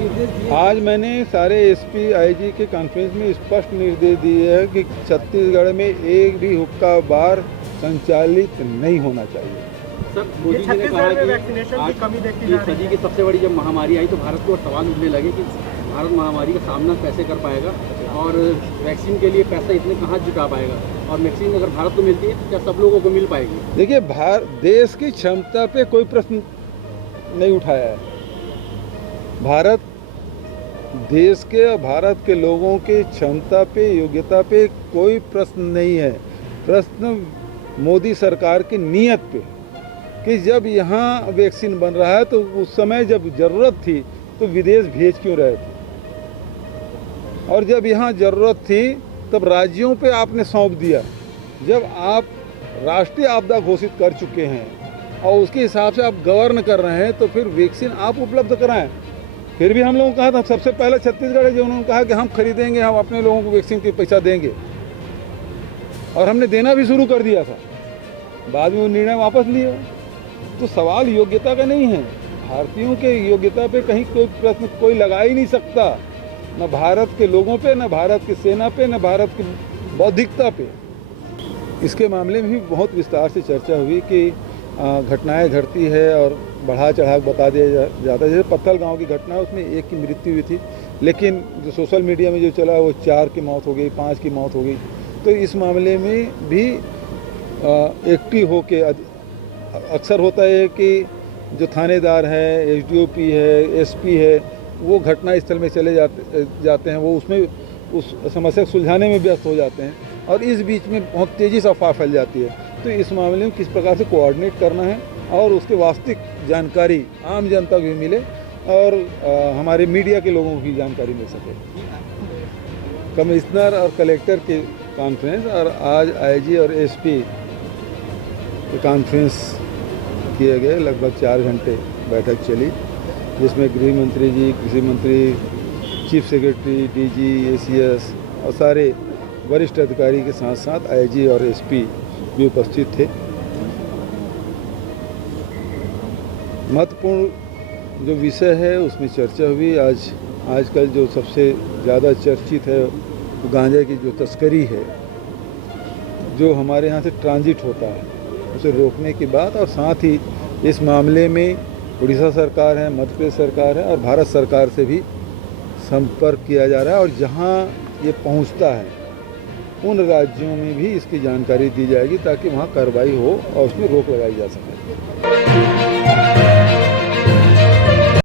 निर्देश दिए? आज मैंने सारे एसपी आईजी के कॉन्फ्रेंस में स्पष्ट निर्देश दिए हैं कि छत्तीसगढ़ में एक भी हुक्का बार संचालित नहीं होना चाहिए। सर, मोदी जी ने कहा कि आज ये सदी की सबसे बड़ी जब महामारी आई तो भारत को सवाल उठने लगे कि भारत महामारी का सामना कैसे कर पाएगा और वैक्सीन के लिए पैसा इतने कहाँ जुटा पाएगा, और वैक्सीन अगर भारत को मिलती है तो क्या सब लोगों को मिल पाएगी? देखिए, देश की क्षमता पे कोई प्रश्न नहीं उठाया है। भारत देश के और भारत के लोगों की क्षमता पे, योग्यता पे कोई प्रश्न नहीं है। प्रश्न मोदी सरकार की नीयत पे, कि जब यहाँ वैक्सीन बन रहा है तो उस समय जब ज़रूरत थी तो विदेश भेज क्यों रहे थे, और जब यहाँ ज़रूरत थी तब राज्यों पे आपने सौंप दिया। जब आप राष्ट्रीय आपदा घोषित कर चुके हैं और उसके हिसाब से आप गवर्न कर रहे हैं तो फिर वैक्सीन आप उपलब्ध कराएं। फिर भी हम लोगों ने कहा था, सबसे पहले छत्तीसगढ़ है जो उन्होंने कहा कि हम खरीदेंगे, हम अपने लोगों को वैक्सीन के पैसा देंगे, और हमने देना भी शुरू कर दिया था। बाद में वो निर्णय वापस लिए। तो सवाल योग्यता का नहीं है। भारतीयों के योग्यता पे कहीं कोई प्रश्न कोई लगा ही नहीं सकता, न भारत के लोगों पे, न भारत की सेना पे, न भारत की बौद्धिकता पे। इसके मामले में भी बहुत विस्तार से चर्चा हुई कि घटनाएं घटती है और बढ़ा चढ़ा बता दिया जाता है। जैसे पत्थल गांव की घटना है, उसमें एक की मृत्यु हुई थी, लेकिन जो सोशल मीडिया में जो चला वो 4 की मौत हो गई, 5 की मौत हो गई। तो इस मामले में भी एक्टिव होके, अक्सर होता है कि जो थानेदार है, एसडीओपी है, एसपी है, वो घटना स्थल में चले जाते हैं, वो उसमें उस समस्या को सुलझाने में व्यस्त हो जाते हैं, और इस बीच में बहुत तेज़ी से अफवाह फैल जाती है। तो इस मामले में किस प्रकार से कोऑर्डिनेट करना है और उसके वास्तविक जानकारी आम जनता को भी मिले और हमारे मीडिया के लोगों को भी जानकारी मिल सके। कमिश्नर और कलेक्टर की कॉन्फ्रेंस और आज आईजी और एसपी के कॉन्फ्रेंस किए गए। लगभग 4 घंटे बैठक चली, जिसमें गृह मंत्री जी, कृषि मंत्री, चीफ सेक्रेटरी, डीजी, एसीएस और सारे वरिष्ठ अधिकारी के साथ साथ आईजी और एसपी भी उपस्थित थे। महत्वपूर्ण जो विषय है उसमें चर्चा हुई। आजकल जो सबसे ज़्यादा चर्चित है वो गांजा की जो तस्करी है, जो हमारे यहाँ से ट्रांजिट होता है, उसे रोकने की बात, और साथ ही इस मामले में उड़ीसा सरकार है, मध्य प्रदेश सरकार है और भारत सरकार से भी संपर्क किया जा रहा है, और जहाँ ये पहुँचता है उन राज्यों में भी इसकी जानकारी दी जाएगी ताकि वहाँ कार्रवाई हो और उसमें रोक लगाई जा सके।